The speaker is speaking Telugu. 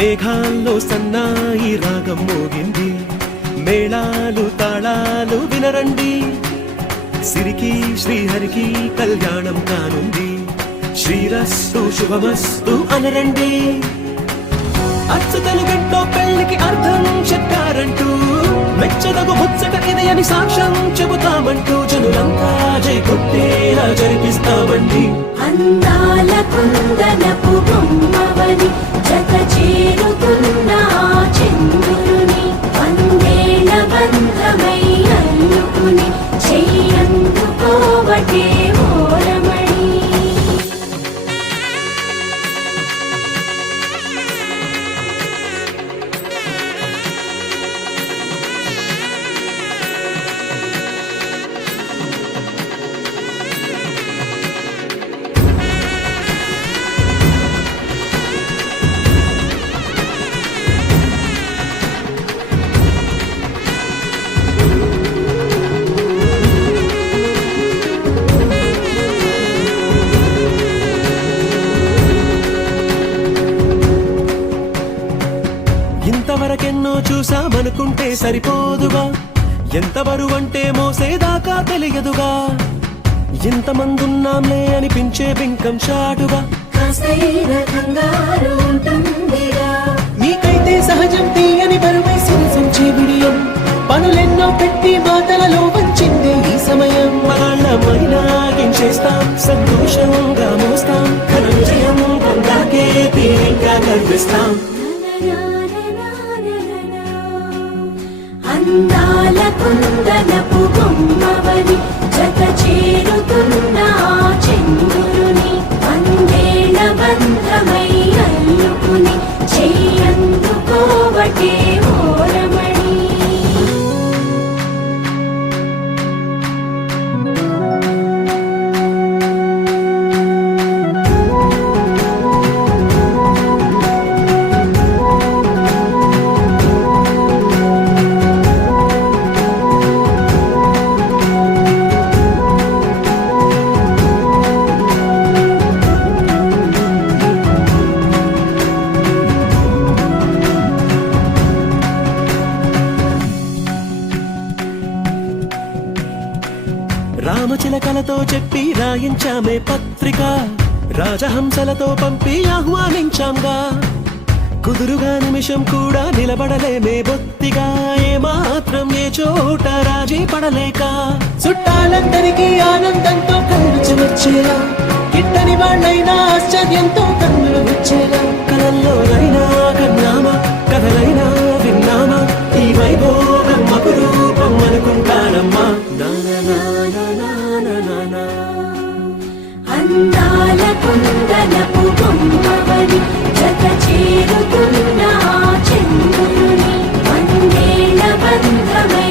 మేఘాల్లో సన్నాయి రాగం మోగింది, మేళాలు తాళాలు వినరండి, సిరికి శ్రీహరికి కళ్యాణం కానుంది, శ్రీరస్తు శుభమస్తు అనరండి. అచ్చ తెలుగింట్లో పెళ్లికి అర్థం చెప్పారంటూ, మెచ్చదగు ముచ్చట ఇది అని సాక్ష్యం చెబుతామంటూ, జనులంతా జై కొట్టేలా జరిపిస్తామండి. అందాల కుందనపు బొమ్మవని జత చేరుతున్న చంద్రుని, వందేళ్ల బంధమై అల్లుకుని చెయ్యందుకోవటే ఓరమణి. ఇంతవరకెన్నో చూసామనుకుంటే సరిపోదుగా, ఎంత బరువంటే మోసేదాకా తెలియదుగా, ఇంతమందున్నాంలే అనిపించే బింకం చాటుగా, కాస్తైన కంగారు ఉంటుందిగా. మీకైతే సహజం తీయని బరువై సంచే విడియం, పనులెన్నో పెట్టి మాటలలో వంచిందే ఈ సమయం. మనాళ్ళమైనా గించేస్తాం, సంతోషంగా మోస్తాం, ఘన విజయం పొందాకే తీరిగ్గా కనిపిస్తాం. అందాల కుందనపు బొమ్మవని జత చేరుతున్న చంద్రుని, వందేళ్ల బంధమై అల్లుకుని చెయ్యందుకోవటే ఓరమణి. రామచిలకలతో చెప్పి రాయించామే పత్రిక, రాజహంసలతో పంపి ఆహ్వానించాంగా, కుదురుగా నిమిషం కూడా నిలబడలేమే బొత్తిగా, ఏమాత్రం ఏ చోట రాజీ పడలేక, చుట్టాలందరికీ ఆనందంతో కళ్ళు వచ్చేలా, గిట్టని వాళ్ళైనా ఆశ్చర్యంతో కన్నులు వచ్చేలా, కలల్లోనైనా కన్నామా, కథలైనా విన్నామా, ఈ వైభోగం అపురూపం అనుకుంటానమ్మా. అందాల కుందనపు బొమ్మవని జత చేరుతున్న చంద్రుని, వందేళ్ల బంధమై